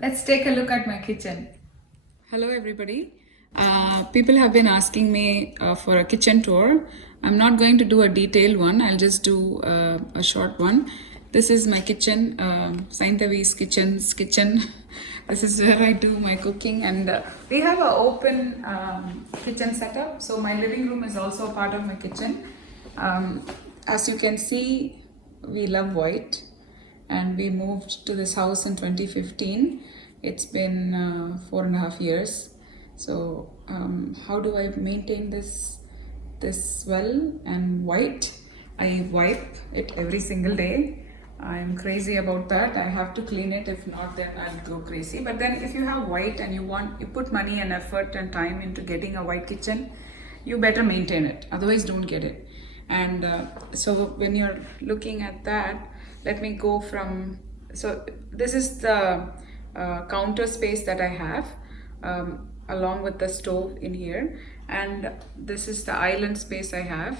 Let's take a look at my kitchen. Hello everybody. People have been asking me for a kitchen tour. I'm not going to do a detailed one. I'll just do a short one. This is my kitchen, Sainthavi's kitchen. This is where I do my cooking, and we have an open kitchen setup. So my living room is also a part of my kitchen. As you can see, we love white, and we moved to this house in 2015. It's been 4.5 years. So how do I maintain this well and white? I wipe it every single day. I'm crazy about that. I have to clean it. If not, then I'll go crazy. But then if you have white and you put money and effort and time into getting a white kitchen, you better maintain it. Otherwise, don't get it. And so when you're looking at that, let me go from, so this is the counter space that I have, along with the stove in here, and this is the island space I have.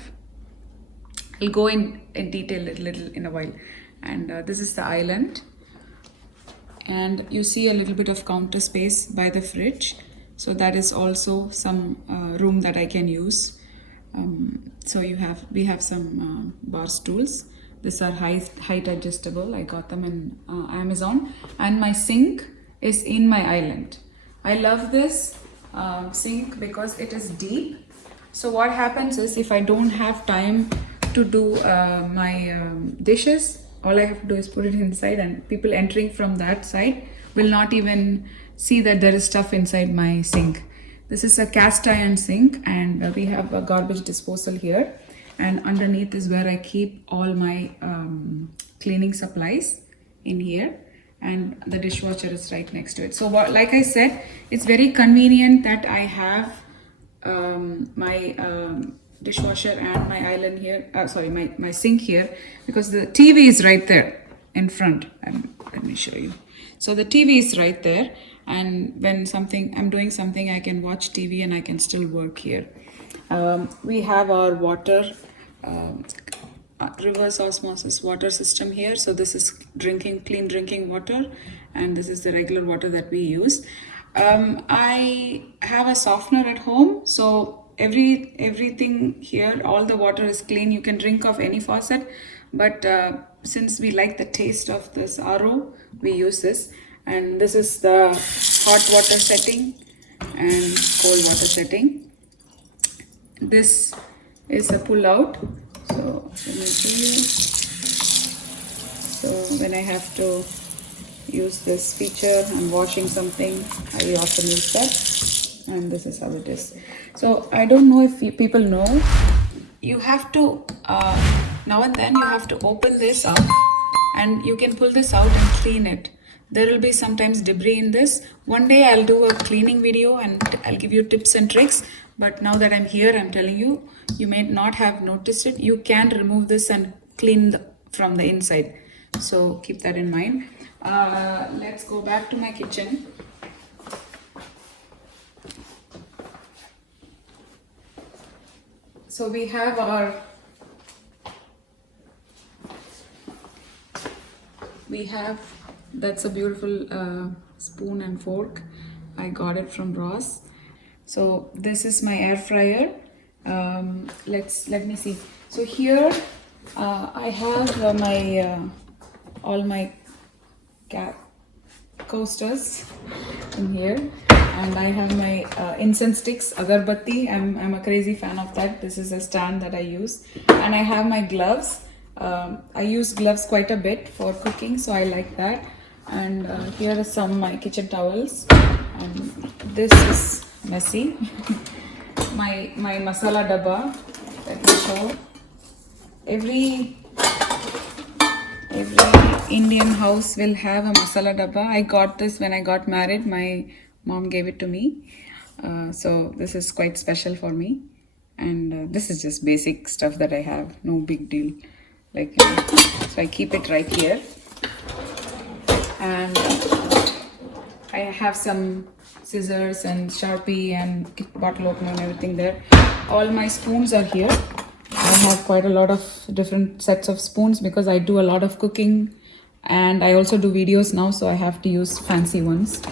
I'll go in detail a little in a while. And this is the island, and you see a little bit of counter space by the fridge, so that is also some room that I can use. So we have some bar stools. These are height adjustable. I got them in Amazon, and my sink is in my island. I love this sink because it is deep. So what happens is, if I don't have time to do my dishes, all I have to do is put it inside, and people entering from that side will not even see that there is stuff inside my sink. This is a cast iron sink, and we have a garbage disposal here, and underneath is where I keep all my cleaning supplies in here, and the dishwasher is right next to it. So like I said, it's very convenient that I have my dishwasher and my island here, my sink here, because the TV is right there in front. Let me show you. So the TV is right there, and when I'm doing something, I can watch TV and I can still work here. We have our water, reverse osmosis water system here. So this is clean drinking water, and this is the regular water that we use. I have a softener at home, so everything here, all the water is clean. You can drink off any faucet, but since we like the taste of this RO, we use this. And this is the hot water setting and cold water setting. This is a pull out. So let me show you. So when I have to use this feature, I'm washing something, I often use that, and this is how it is. So I don't know if people know, you have to now and then you have to open this up, and you can pull this out and clean it. There will be sometimes debris in this. One day I'll do a cleaning video and I'll give you tips and tricks, but now that I'm here, I'm telling you, you may not have noticed it. You can remove this and clean from the inside, so keep that in mind. Let's go back to my kitchen. So we have that's a beautiful spoon and fork. I got it from Ross. So this is my air fryer. Let me see. So here I have all my coasters in here, and I have my incense sticks, agarbatti. I'm a crazy fan of that. This is a stand that I use, and I have my gloves. I use gloves quite a bit for cooking, so I like that. And here are some my kitchen towels, and this is messy. my masala dabba. Let me show. Every Indian house will have a masala dabba. I got this when I got married. My mom gave it to me, so this is quite special for me. And this is just basic stuff that I have, no big deal. So I keep it right here, and I have some scissors and Sharpie and bottle opener and everything there. All my spoons are here. I have quite a lot of different sets of spoons because I do a lot of cooking and I also do videos now, so I have to use fancy ones.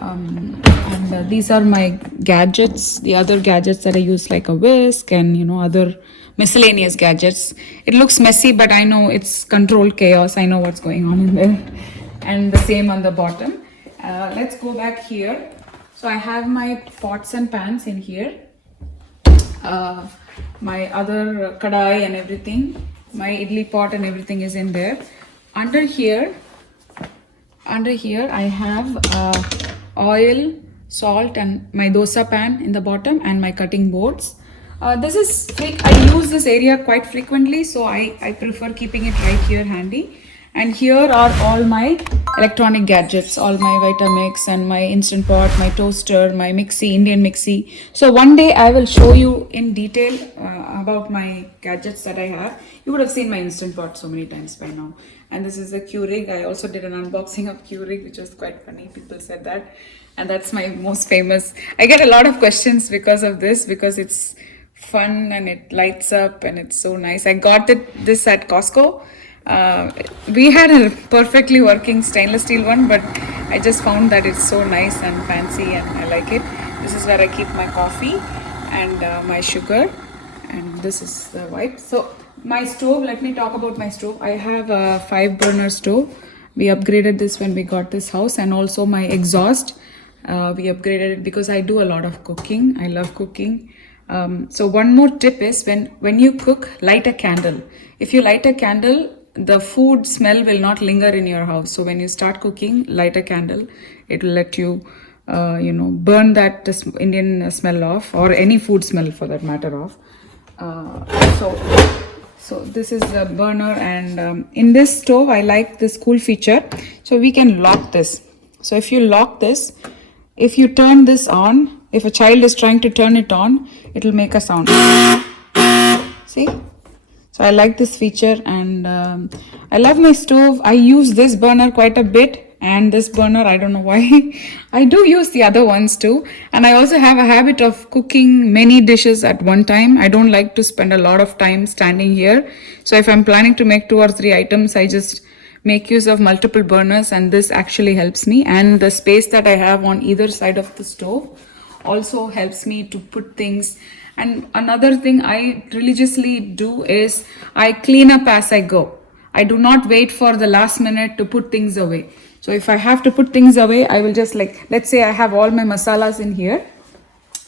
And these are my gadgets, the other gadgets that I use, like a whisk and other miscellaneous gadgets. It looks messy, but I know it's controlled chaos. I know what's going on in there. And the same on the bottom. Let's go back here. So I have my pots and pans in here, my other kadai and everything, my idli pot and everything is in there. Under here I have oil, salt, and my dosa pan in the bottom, and my cutting boards. I use this area quite frequently, so I prefer keeping it right here handy. And here are all my electronic gadgets, all my Vitamix and my Instant Pot, my toaster, my mixie, Indian mixie. So one day I will show you in detail about my gadgets that I have. You would have seen my Instant Pot so many times by now. And this is the Keurig. I also did an unboxing of Keurig, which was quite funny. People said that. And that's my most famous. I get a lot of questions because of this, because it's fun and it lights up and it's so nice. I got this at Costco. We had a perfectly working stainless steel one, but I just found that it's so nice and fancy and I like it. This is where I keep my coffee and my sugar, and this is the wipe. So my stove, let me talk about my stove. I have a 5-burner stove. We upgraded this when we got this house, and also my exhaust. We upgraded it because I do a lot of cooking. I love cooking. So one more tip is when you cook, light a candle. If you light a candle, the food smell will not linger in your house. So when you start cooking, light a candle. It will let you, burn that Indian smell off, or any food smell for that matter off. So this is the burner, and in this stove, I like this cool feature. So we can lock this. So if you lock this, if you turn this on, if a child is trying to turn it on, it will make a sound. See? So I like this feature, and I love my stove. I use this burner quite a bit, and this burner, I don't know why. I do use the other ones too, and I also have a habit of cooking many dishes at one time. I don't like to spend a lot of time standing here. So if I'm planning to make 2 or 3 items, I just make use of multiple burners, and this actually helps me. And the space that I have on either side of the stove also helps me to put things. And another thing I religiously do is I clean up as I go. I do not wait for the last minute to put things away. So if I have to put things away, I will just, like, let's say I have all my masalas in here,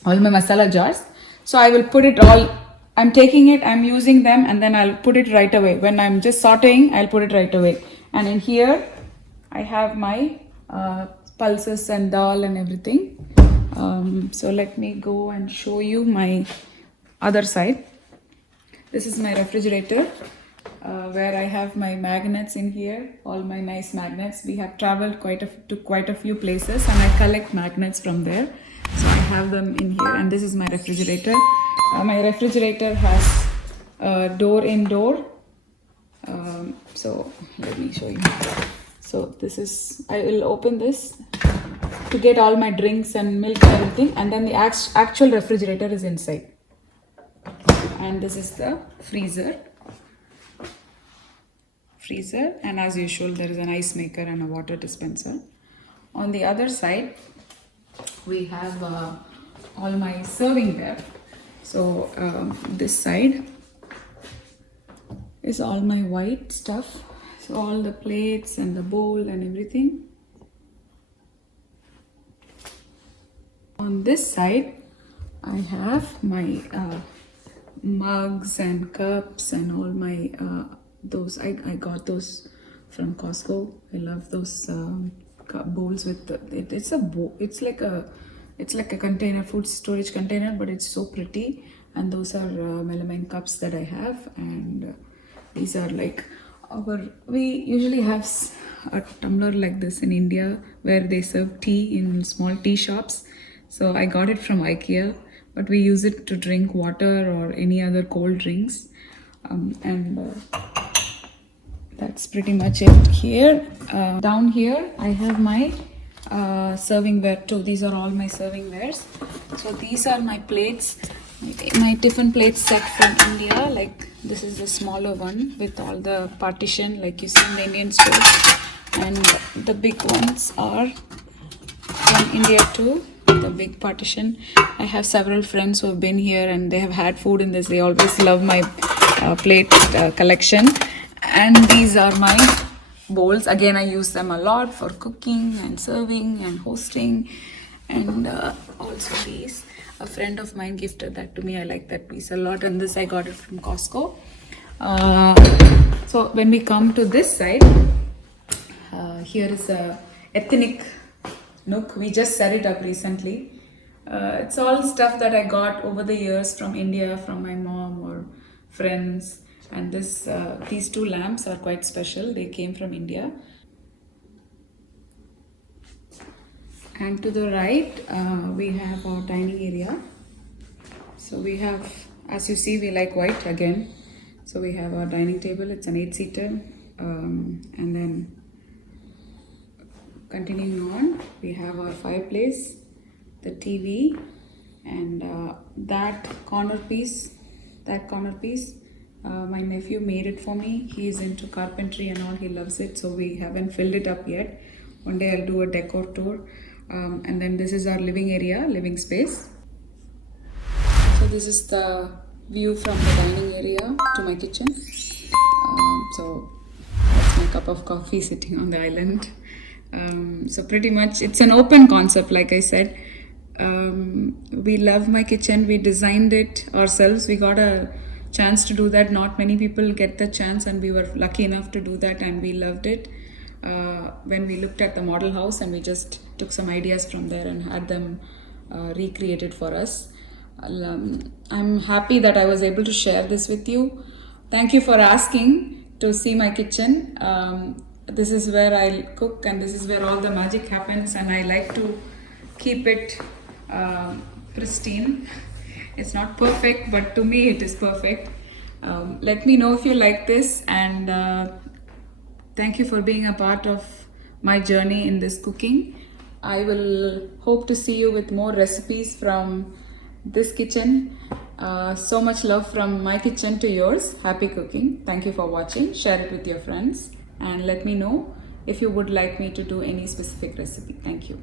all my masala jars. So I will put it all, I'm taking it, I'm using them, and then I'll put it right away. When I'm just sauteing, I'll put it right away. And in here, I have my pulses and dal and everything. So let me go and show you my other side. This is my refrigerator, where I have my magnets in here, all my nice magnets. We have traveled to quite a few places, and I collect magnets from there. So I have them in here, and this is my refrigerator. My refrigerator has door in door. So let me show you. So this is, I will open this to get all my drinks and milk and everything, and then the actual refrigerator is inside. And this is the freezer, and as usual there is an ice maker and a water dispenser. On the other side we have all my servingware. So this side is all my white stuff, so all the plates and the bowl and everything. On this side I have my mugs and cups and all my those I got those from Costco. I love those bowls with it's a bowl. It's like a container, food storage container, but it's so pretty. And those are melamine cups that I have, and these are like we usually have a tumbler like this in India where they serve tea in small tea shops. So I got it from IKEA, but we use it to drink water or any other cold drinks. That's pretty much it here. Down here I have my servingware too. These are all my servingwares. So these are my plates. my tiffin plate set from India. Like this is the smaller one with all the partition like you see in the Indian store, and the big ones are from India too, the big partition. I have several friends who have been here and they have had food in this. They always love my plate collection. And these are my bowls. Again, I use them a lot for cooking and serving and hosting. And also these. A friend of mine gifted that to me. I like that piece a lot. And this I got it from Costco. So when we come to this side, here is a ethnic nook. We just set it up recently. It's all stuff that I got over the years from India, from my mom or friends. And these two lamps are quite special. They came from India. And to the right, we have our dining area. So we have, as you see, we like white again. So we have our dining table. It's an 8-seater. And then continuing on, we have our fireplace, the TV, and that corner piece, my nephew made it for me. He is into carpentry and all, he loves it, so we haven't filled it up yet. One day I'll do a decor tour. And then this is our living space. So this is the view from the dining area to my kitchen. So that's my cup of coffee sitting on the island. So pretty much it's an open concept, like I said. We love my kitchen. We designed it ourselves. We got a chance to do that. Not many people get the chance, and we were lucky enough to do that, and we loved it. When we looked at the model house, and we just took some ideas from there and had them recreated for us. I'm happy that I was able to share this with you. Thank you for asking to see my kitchen. This is where I cook, and this is where all the magic happens, and I like to keep it pristine. It's not perfect, but to me it is perfect. Let me know if you like this, and thank you for being a part of my journey in this cooking. I will hope to see you with more recipes from this kitchen. So much love from my kitchen to yours. Happy cooking. Thank you for watching. Share it with your friends and let me know if you would like me to do any specific recipe. Thank you.